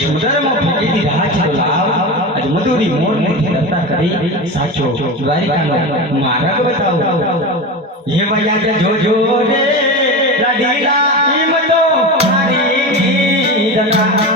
સુંદરમાં ફૂટી રાજ તો લાવ આજ મધુરી મોર મોથી દત્તા કરી સાચો દ્વારિકાનો માર્ગ બતાવો હે ભૈયા જોજો રે લાડીલા હિમતો મારી દત્તા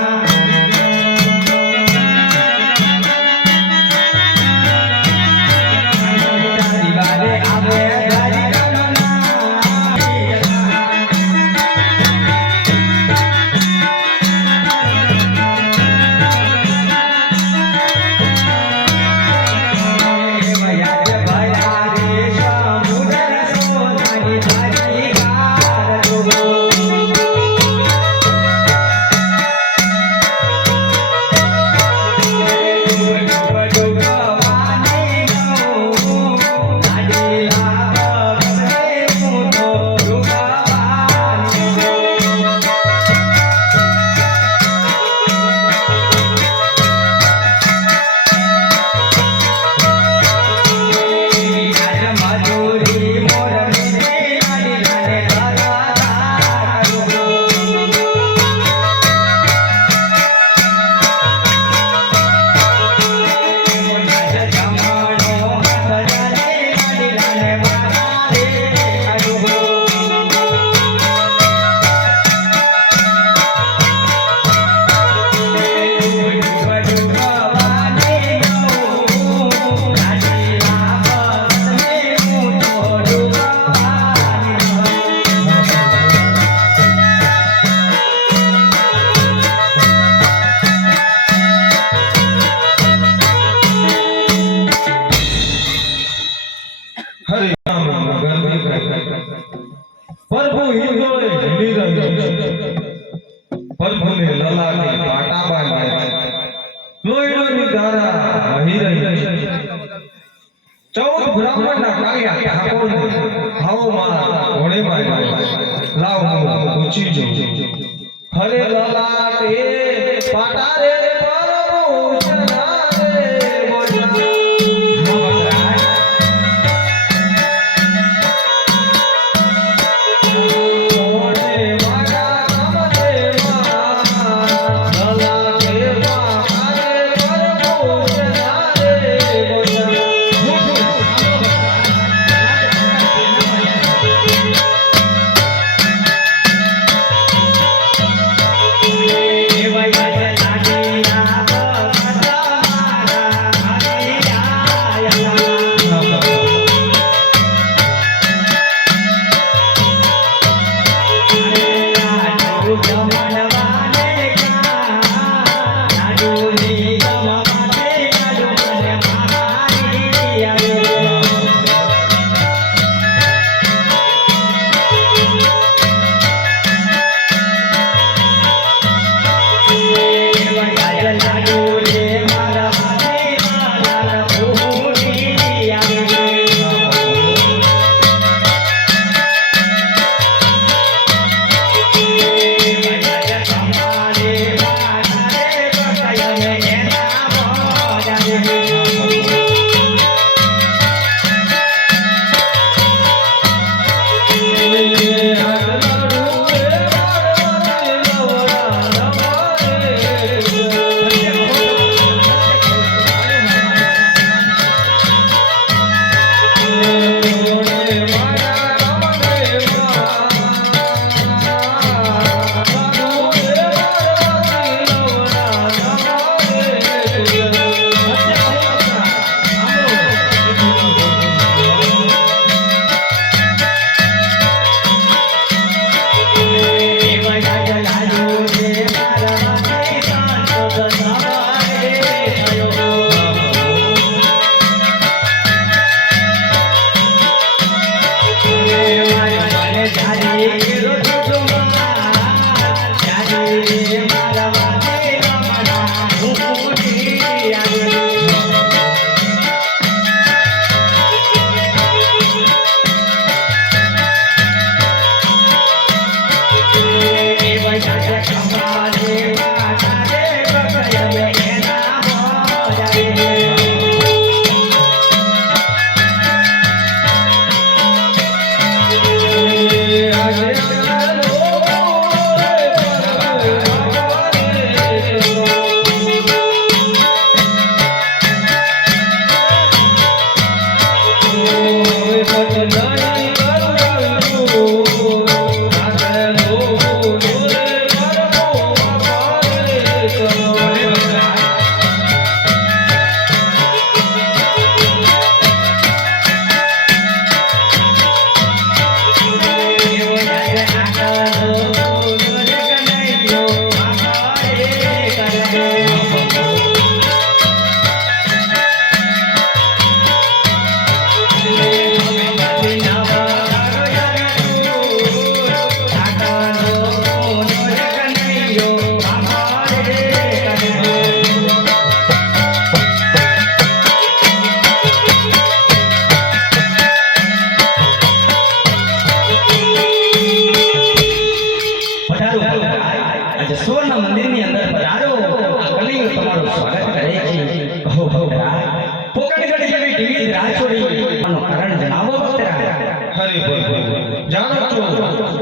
Yeah. મંદિરની અંદર પધારો આ કનૈયો તમારું સ્વાગત કરે છે કહો ભક્તરાજ પોકળગઢ જેવી ઢીલી રાહ છોડી આનું કારણ જણાવો ભક્તરાજ હરે ભગવાન જાણો છો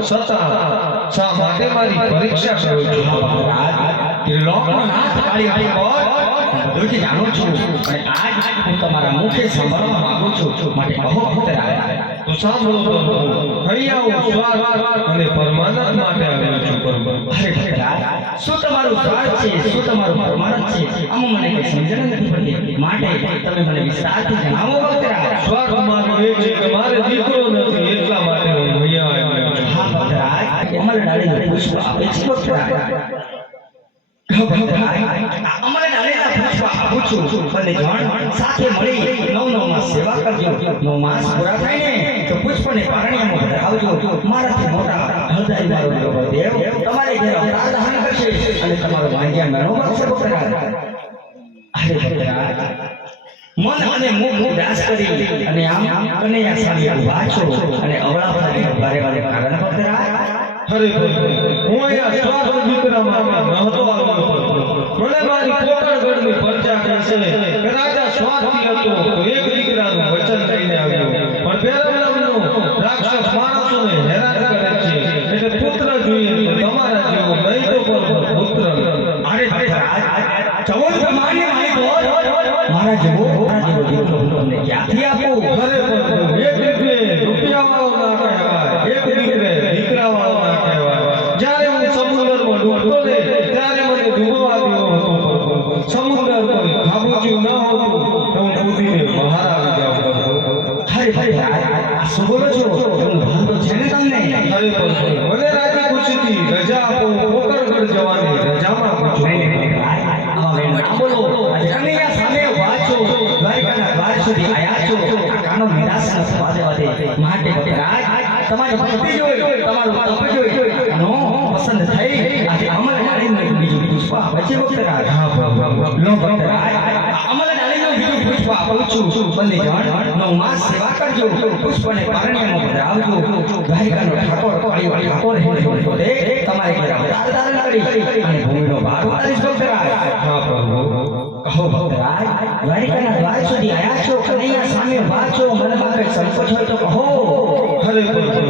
સતા શા માટે મારી પરીક્ષા કરો છો ત્રિલોકનો નાથ કાળી હરિ બધું જ જાણું છું અને આજ હું તમારા મુખે સાંભળવા માંગુ છું માટે કહો ભક્તરાજ તો સાંભળો તો અહીંયા હું સ્વાર્થ અને પરમાનંદ માટે આવ્યો છું પ્રભુ અરે ભક્તરાજ શું તમારું સ્વાર્થ છે શું તમારું પરમાનંદ છે આમાં મને કઈ સમજણ નથી પડતી માટે તમે મને વિસ્તારથી જણાવો ભક્તરાજ સ્વાર્થ મારો એ છે કે મારે દીકરો નથી એટલા માટે હું અહીંયા આવ્યો છું હા ભક્તરાજ અમર ડાળીનું પુષ્પ આપે છે ભક્તરાજ અમર ડાળીના પુષ્પ આપું છું બંને જણ સાથે મળી નવ માસ સેવા કરજો 9 માસ પૂરા થાય ને તો પુષ્પને પારણિયામાં ધરાવજો મારાથી મોટા હળદાઈ મારો દેવ તમારે ઘરે અવતાર ધારણ કરશે અને તમારો ભાગ્યા મેળો કરશે ભક્તરાજ અરે ભક્તરાજ મન અને મુખ દાસ કરી અને આમ કનૈયા સામે ઊભા છો અને અવળા ફરી વારે વારે કારણ ભક્તરાજ હરે ભગવાન હું અહીંયા સ્વાર્થ દીકરા માટે નહોતો આવ્યો મને મારી પોકળગઢની પરચા કહે છે કે રાજા સ્વાર્થી હતો તો એક દીકરાનું વચન લઈને આવ્યો પણ પેરમલમનો રાક્ષસ માણસોને હેરાન કરે છે એટલે પુત્ર જોઈએ તો તમારા જેવો નહીં તો પણ પુત્ર અરે ભક્તરાજ ચૌદ પ્રમાણે મારા જેવો દીકરો હું તમને ક્યાંથી આપું અરે ભગવાન એક દીકરે રૂપિયાવાળો ના કહેવાય એક દીકરે દીકરાવાળો ના કહેવાય જ્યારે હું સમુદ્રમાં ડૂબતો ને ત્યારે મને ડૂબવા દેવો હતો સમુદ્ર કોઈ ખાબોચિયું ન હોતું તો હું કૂદીને બહાર આવી જાઉં હરે ભક્તરાજ આ શું બોલો છો હું ભાન તો છે ને તમને અરે ભગવાન મને રાજી ખુશીથી રજા આપો પોકળગઢ જવાની રજામાં પૂછો બોલો કનૈયા સામે ઊભા છો દ્વારકાના દ્વાર સુધી આયા છો કાનો નિરાશના સ્વાદે વધે માટે ભક્તરાજ તમારી ભક્તિ જોઈ તમારું તપ જોઈ નો પસંદ થઈ આજે અમલ ડાળીનું બીજું પુષ્પ આપે છે ભક્તરાજ હા ભગવાન લો ભક્તરાજ અમલ ડાળીનું બીજું પુષ્પ આપું છું બંને જણ 9 માસ સેવા કરજો પુષ્પને પારણિયામાં પધરાવજો દ્વારકાનો ઠાકોર કાળીઓ ઠાકોર પોતે તમારે ઘરે અવતાર ધારણ કરી અને ભૂમિનો ભાર ઉતારીશ ભક્તરાજ હા પ્રભુ કહો ભક્તરાજ દ્વારકાના દ્વાર સુધી આયા છો કનૈયા સામે ઊભા છો મનમાં કઈ સંકોચ હોય તો કહો હરે ભગવાન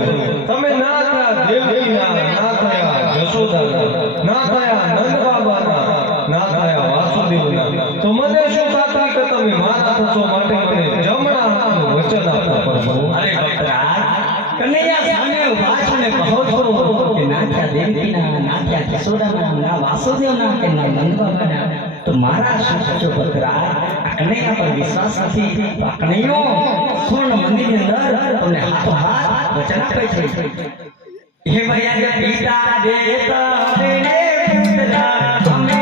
તમે ના થયા દેવકીના ના થયા જશોદાના ના થયા નંદ બાબાના ના થયા વાસુદેવના તો મને શું ખાતરી કે તમે મારા થશો માટે મને જમણા હાથનું વચન આપો પ્રભુ અરે ભક્તરાજ કનૈયા સામે ઊભા છો ને કહો છો કે ના થયા દેવકીના ના થયા જશોદાના ના વાસુદેવના કે ના નંદ બાબાના તો મારા શું સચો ભક્તરાજ કનૈયા પર વિશ્વાસ નથી તો આ કનૈયો પૂર્ણ મંદિરની અંદર તમને હાથો હાથ વચન આપે છે હે ભૈયા પિતા દેતા દેને પુત્રા અમે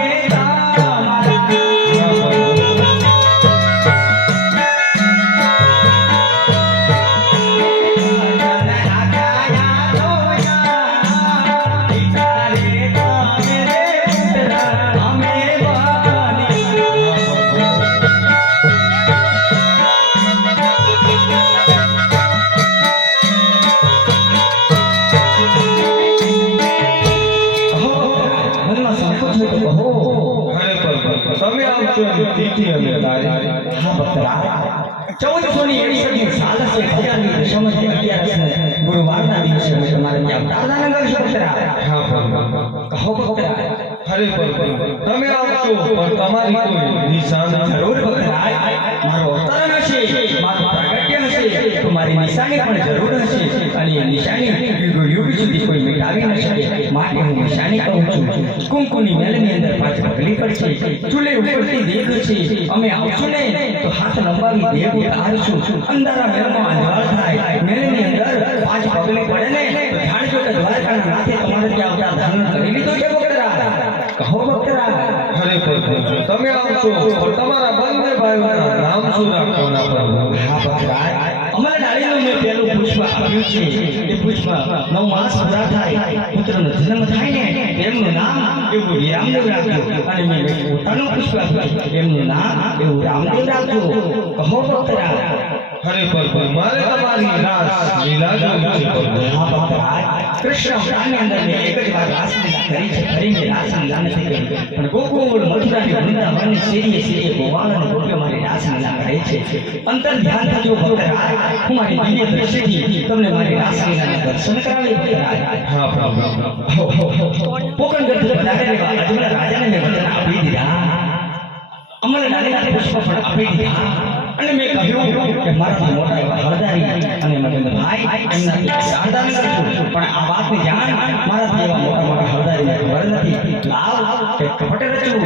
તમે આવશો તિથિ અને તારીખ હા ભક્તરાજ 1461 સાલ છે ભયાની સમજે 11 ગુરુવારના દિવસે અમે તમારે ત્યાં પ્રાર્થના કરીશું ભક્તરાજ હા પ્રભુ કહો ભક્તરાજ હરે પ્રભુ તમે આવશો પણ તમારી કોઈ નિશાન જરૂર ભક્તરાજ મારો અવતાર હશે મારું પ્રાગટ્ય હશે તો મારી નિશાની પણ જરૂર હશે અને એ નિશાની યુગ સુધી કોઈ મિટાવી ન શકે માટે હું નિશાની કહું છું કુંકુની મેલની અંદર 5 પગલી પડશે ચૂલે ઉપરથી દેખ છે અમે આવશું ને તો હાથ લંબાવી દેવ ઉતારશું અંધારા મેલમાં અંધાર થાય મેલની અંદર 5 પગલી પડે ને તો જાણજો કે દ્વારકાના નાથે તમારે ત્યાં અવતાર ધારણ કરી લીધો છે ભક્તરાજ કહો ભક્તરાજ હરે પ્રભુ તમે આવશો પણ તમારા બંને ભાઈઓના નામ શું રાખવાના પ્રભુ હા ભક્તરાજ અમર ડાળીનું મેં પહેલું પુષ્પ આપ્યું છે એ પુષ્પ 9 માસ પૂરા થાય પુત્રનો જન્મ થાય ને એમનું નામ એવું રામદેવ રાખજો અને મેં પોતાનું પુષ્પ આપ્યું એમનું નામ એવું રામદેવ રાખજો કહો ભક્તરાજ અરે પ્રભુ મારે તમારી રાસ લીલા જોવી છે પ્રભુ. હા ભક્તરાજ, કૃષ્ણ અવતારની અંદર મેં એક જ વાર રાસલીલા કરી છે, ફરી મેં રાસલીલા નથી કરી. પણ ગોકુળ મથુરાની વૃંદાવનની શેરીએ શેરીએ ગોવાળ અને ગોપીઓ મારી રાસલીલા કરે છે. અંતર ધ્યાન થજો ભક્તરાજ, હું મારી દિવ્ય દ્રષ્ટિથી તમને મારી રાસલીલાના દર્શન કરાવી ભક્તરાજ. હા પ્રભુ. પોકણ ગઢ પધારેલા અજમલ રાજાને મેં વચન આપી દીધા, અમલદારીના પુષ્પ પણ આપી દીધા, અને મેં કહ્યું કે મારાથી મોટા એવા હળદારી અને મગનભાઈ એમનાથી શારદાન કરજો. પણ આ વાતની જાણ મારાથી એવા મોટા મોટા હળદારીને ખબર નથી. લાવ કે કપટ રચવું,